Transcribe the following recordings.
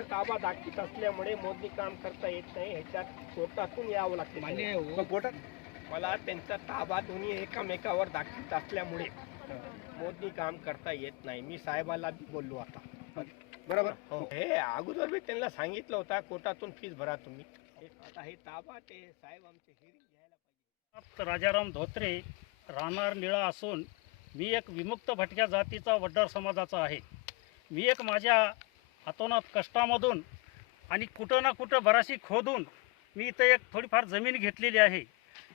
ताकीद असल्यामुळे मोजणी काम करता येत नाही ह्याच्यात कोर्टातून यावं लागते. हो. कोर्टात? मला त्यांचा ताबा दोन्ही एकामेकावर दाखवित असल्यामुळे मोजणी काम करता येत नाही. मी साहेबाला बी बोललो आता. बरोबर. हो. हे अगोदर मी त्यांना सांगितलं होता कोर्टातून फीस भरा तुम्ही. हे आता हे ताबा ते साहेब आमचे हिरिंग घ्यायला पाहिजे. राजाराम धोत्रे राहणार निळा असून मी एक विमुक्त भटक्या जातीचा वड्डर समाजाचा आहे. मी एक माझ्या हातोनात कष्टामधून आणि कुठं ना कुठं बराशी खोदून मी इथं एक थोडीफार जमीन घेतलेली आहे.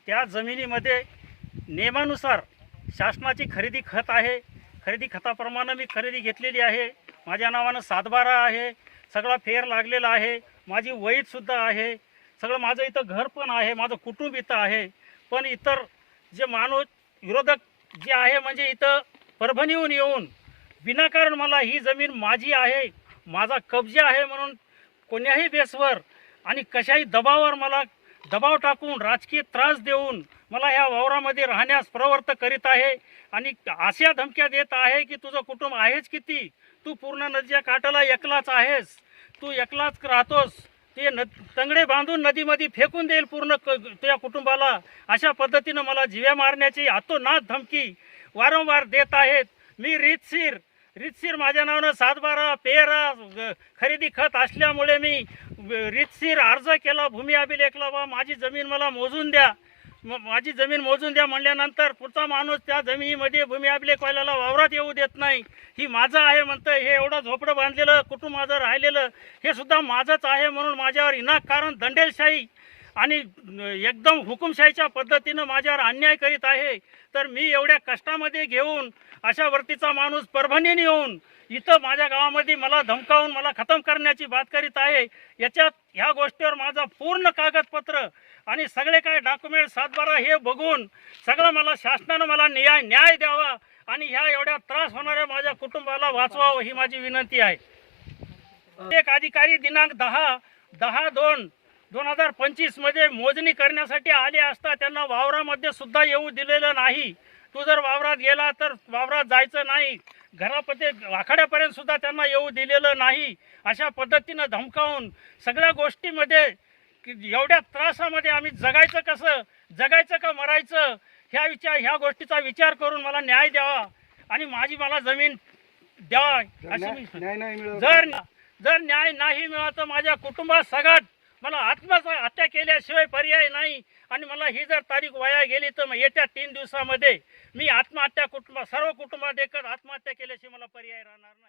त्या जमिनीमध्ये नियमानुसार शासनाची खरेदी खत आहे. खरेदी खताप्रमाणे मी खरेदी घेतलेली आहे. माझ्या नावानं सातबारा आहे. सगळा फेर लागलेला आहे. माझी वहीतसुद्धा आहे. सगळं माझं इथं घर पण आहे. माझं कुटुंब इथं आहे. पण इतर जे माणूस विरोधक जे आहे म्हणजे इथं परभणीहून येऊन विनाकारण मला ही जमीन माझी आहे. माझा कब्जा आहे म्हणून कोण्याही बेसवर आणि कशाही दबावावर मला दबाव टाकून राजकीय त्रास देऊन मला ह्या वावरामध्ये राहण्यास प्रवृत्त करीत आहे. आणि अशा धमक्या देत आहे की तुझं कुटुंब आहेच किती? तू पूर्ण नदीच्या काठाला एकलाच आहेस. तू एकलाच राहतोस. ते न तंगडे बांधून नदीमध्ये फेकून देईल पूर्ण क तुझ्या कुटुंबाला. अशा पद्धतीनं मला जिव्या मारण्याची अतोनात धमकी वारंवार देत आहेत. मी रीतशीर रितसीर माझ्या नावानं सातबारा पेरा खरेदी खत असल्यामुळे मी रितसीर अर्ज केला भूमी अभिलेखला बा माझी जमीन मला मोजून द्या. माझी जमीन मोजून द्या म्हणल्यानंतर पुढचा माणूस त्या जमिनीमध्ये भूमी अभिलेखवाल्याला वावरात येऊ देत नाही. ही माझं आहे म्हणतं हे एवढं झोपडं बांधलेलं कुटुंब माझं राहिलेलं हे सुद्धा माझंच आहे म्हणून माझ्यावर विनाकारण दंडेलशाही आणि एकदम हुकुमशाहीच्या पद्धतीनं माझ्यावर अन्याय करीत आहे. तर मी एवढ्या कष्टामध्ये घेऊन अशा वरतीचा माणूस परभणीने येऊन इथं माझ्या गावामध्ये मला धमकावून मला खतम करण्याची बात करीत आहे. याच्यात ह्या गोष्टीवर माझा पूर्ण कागदपत्र आणि सगळे काय डॉक्युमेंट सातबारा हे बघून सगळं मला शासनानं मला न्याय न्याय द्यावा आणि ह्या एवढ्या त्रास होणाऱ्या माझ्या कुटुंबाला वाचवावं ही माझी विनंती आहे. एक अधिकारी दिनांक दहा दहा दोन दोन हजार पंचवीसमध्ये मोजणी करण्यासाठी आले असता त्यांना वावरामध्ये सुद्धा येऊ दिलेलं नाही. तू जर वावरात गेला तर वावरात जायचं नाही. घरामध्ये आखाड्यापर्यंत सुद्धा त्यांना येऊ दिलेलं नाही. अशा पद्धतीनं धमकावून सगळ्या गोष्टीमध्ये एवढ्या त्रासामध्ये आम्ही जगायचं कसं? जगायचं का मरायचं? ह्या विचार ह्या गोष्टीचा विचार करून मला न्याय द्यावा आणि माझी मला जमीन द्यावा अशी मी जर जर न्याय नाही मिळाला तर माझ्या कुटुंबात सगळ्यात मला आत्महत्या केल्याशिवाय पर्याय नाही. आणि मला ही जर तारीख वाया गेली तर मग येत्या तीन दिवसामध्ये मी आत्महत्या कुटुंबा सर्व कुटुंबात एकच आत्महत्या केल्याशिवाय मला पर्याय राहणार नाही.